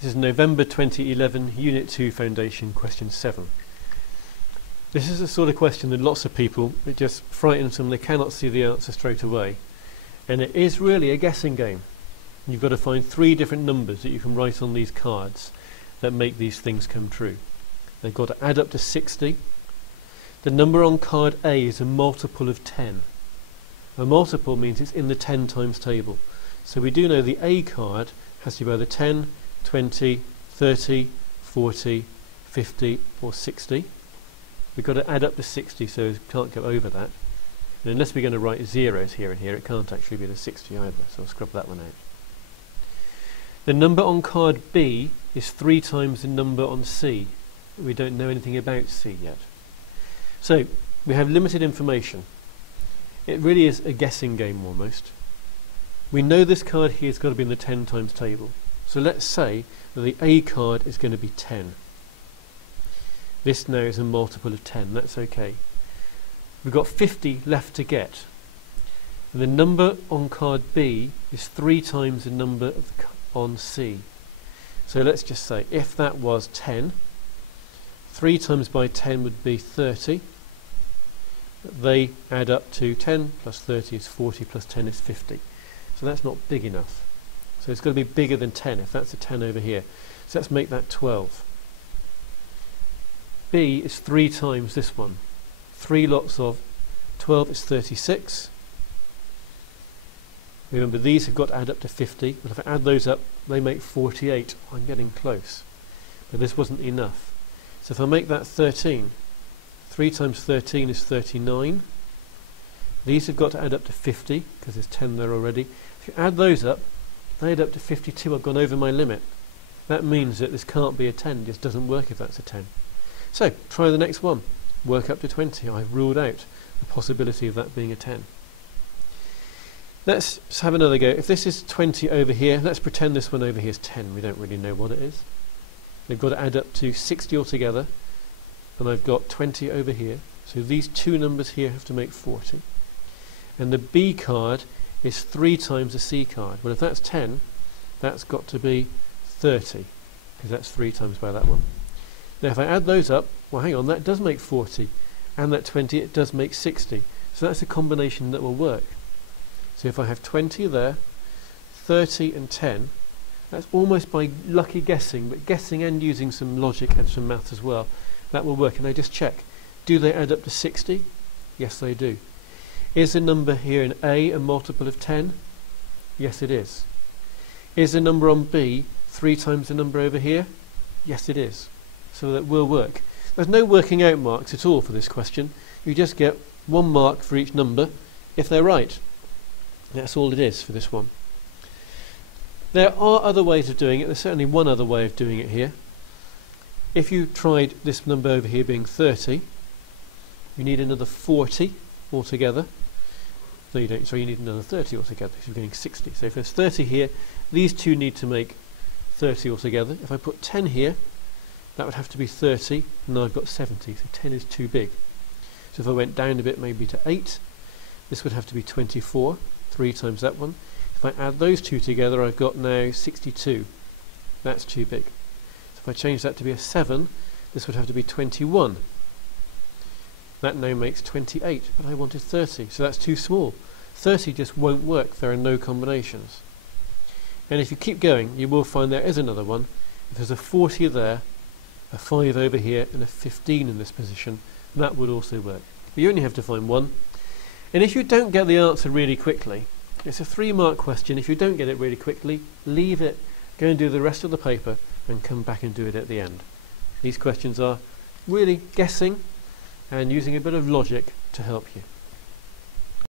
This is November 2011, Unit 2 Foundation, question 7. This is the sort of question that lots of people, it just frightens them, they cannot see the answer straight away. And it is really a guessing game. You've got to find 3 different numbers that you can write on these cards that make these things come true. They've got to add up to 60. The number on card A is a multiple of 10. A multiple means it's in the 10 times table. So we do know the A card has to be either 10, 20, 30, 40, 50 or 60. We've got to add up to 60, so we can't go over that. And unless we're going to write zeros here and here, it can't actually be the 60 either, so I'll scrub that one out. The number on card B is 3 times the number on C. We don't know anything about C yet. So we have limited information. It really is a guessing game almost. We know this card here has got to be in the 10 times table. So let's say that the A card is going to be 10. This now is a multiple of 10, that's okay. We've got 50 left to get. And the number on card B is 3 times the number on C. So let's just say if that was 10, 3 times by 10 would be 30. They add up to 10 plus 30 is 40 plus 10 is 50. So that's not big enough. So it's got to be bigger than 10 if that's a 10 over here. So let's make that 12. B is 3 times this one. 3 lots of 12 is 36. Remember these have got to add up to 50, but if I add those up they make 48. I'm getting close. But this wasn't enough. So if I make that 13, 3 times 13 is 39. These have got to add up to 50 because there's 10 there already. If you add those up, they add up to 52. I've gone over my limit. That means that this can't be a 10. It just doesn't work if that's a 10. So try the next one. Work up to 20. I've ruled out the possibility of that being a 10. Let's have another go. If this is 20 over here, let's pretend this one over here is 10. We don't really know what it is. They've got to add up to 60 altogether, and I've got 20 over here. So these 2 numbers here have to make 40. And the B card is 3 times the C card. Well, if that's 10, that's got to be 30, because that's 3 times by that one. Now if I add those up, well hang on, that does make 40, and that 20, it does make 60. So that's a combination that will work. So if I have 20 there, 30 and 10, that's almost by lucky guessing, but guessing and using some logic and some maths as well, that will work. And I just check, do they add up to 60? Yes they do. Is the number here in A a multiple of 10? Yes it is. Is the number on B 3 times the number over here? Yes it is. So that will work. There's no working out marks at all for this question. You just get 1 mark for each number if they're right. That's all it is for this one. There are other ways of doing it. There's certainly one other way of doing it here. If you tried this number over here being 30, you need another 40 altogether. No, you don't. So you need another 30 altogether. So you're getting 60. So if there's 30 here, these 2 need to make 30 altogether. If I put 10 here, that would have to be 30. And now I've got 70. So 10 is too big. So if I went down a bit, maybe to 8, this would have to be 24. 3 times that one. If I add those 2 together, I've got now 62. That's too big. So if I change that to be a 7, this would have to be 21. That now makes 28, but I wanted 30, so that's too small. 30 just won't work. There are no combinations. And if you keep going, you will find there is another one. If there's a 40 there, a 5 over here, and a 15 in this position, that would also work. But you only have to find one. And if you don't get the answer really quickly, it's a 3-mark question. If you don't get it really quickly, leave it, go and do the rest of the paper, and come back and do it at the end. These questions are really guessing and using a bit of logic to help you.